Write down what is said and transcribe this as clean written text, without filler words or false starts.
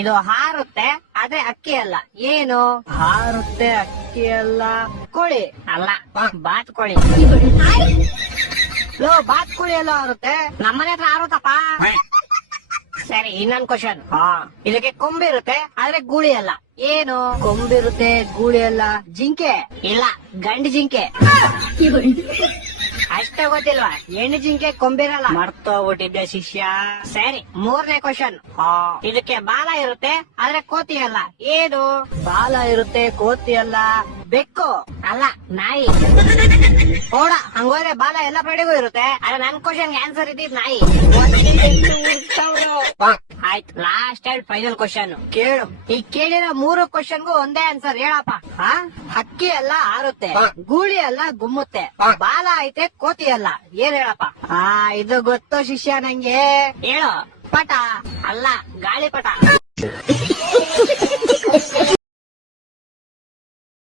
ಇದು ಹಾರುತ್ತೆ ಆದ್ರೆ ಅಕ್ಕಿ ಅಲ್ಲ. ಏನು ಹಾರುತ್ತೆ ಅಕ್ಕಿ ಅಲ್ಲ? ಕೋಳಿ ಅಲ್ಲ, ಬಾತ್ಕೋಳಿ. ಲೋ, ಬಾತ್ಕೋಳಿ ಎಲ್ಲ ಹಾರುತ್ತೆ, ನಮ್ಮನೆ ಹತ್ರ ಹಾರುತ್ತಪ್ಪ. ಸರಿ, ಇನ್ನೊಂದ್ ಕ್ವಶನ್. ಇದಕ್ಕೆ ಕೊಂಬಿರುತ್ತೆ ಆದ್ರೆ ಗೂಳಿ ಅಲ್ಲ. ಏನು ಕೊಂಬಿರುತ್ತೆ ಗೂಳಿ ಅಲ್ಲ? ಜಿಂಕೆ ಇಲ್ಲ, ಗಂಡು ಜಿಂಕೆ. ಅಷ್ಟೇ ಗೊತ್ತಿಲ್ವಾ? ಹೆಣ್ಣು ಜಿಂಕೆ ಕೊಂಬಿರಲ್ಲ. ಮರ್ತೋಗ್ಬಿಟ್ಟಿದ್ದೆ ಶಿಷ್ಯ. ಸರಿ, ಮೂರನೇ ಕ್ವಶನ್. ಇದಕ್ಕೆ ಬಾಲ ಇರುತ್ತೆ ಆದ್ರೆ ಕೋತಿ ಅಲ್ಲ. ಏನು ಬಾಲ ಇರುತ್ತೆ ಕೋತಿ ಅಲ್ಲ? ಬೆಕ್ಕು ಅಲ್ಲ, ನಾಯಿ. ಓಡ, ಹಂಗೋದ್ರೆ ಬಾಲ ಎಲ್ಲ ಪ್ರಾಣಿಗೂ ಇರುತ್ತೆ, ಆದ್ರೆ ನನ್ ಕ್ವಶನ್ ಆನ್ಸರ್ ಇದ್ದಿದ್ ನಾಯಿ. ಆಯ್ತು, ಲಾಸ್ಟ್ ಅಂಡ್ ಫೈನಲ್ ಕ್ವಶನ್ ಕೇಳು. ಈ ಕೇಳಿರೋ 3 ಕ್ವಶನ್ಗೂ ಒಂದೇ ಆನ್ಸರ್ ಹೇಳಪ್ಪ. ಹಕ್ಕಿ ಎಲ್ಲ ಹಾರುತ್ತೆ, ಗೂಳಿ ಎಲ್ಲ ಗುಮ್ಮುತ್ತೆ, ಬಾಲ ಐತೆ ಕೋತಿ ಅಲ್ಲ. ಏನ್ ಹೇಳಪ್ಪ? ಇದು ಗೊತ್ತು ಶಿಷ್ಯ ನಂಗೆ. ಹೇಳು. ಪಟ ಅಲ್ಲ, ಗಾಳಿಪಟ.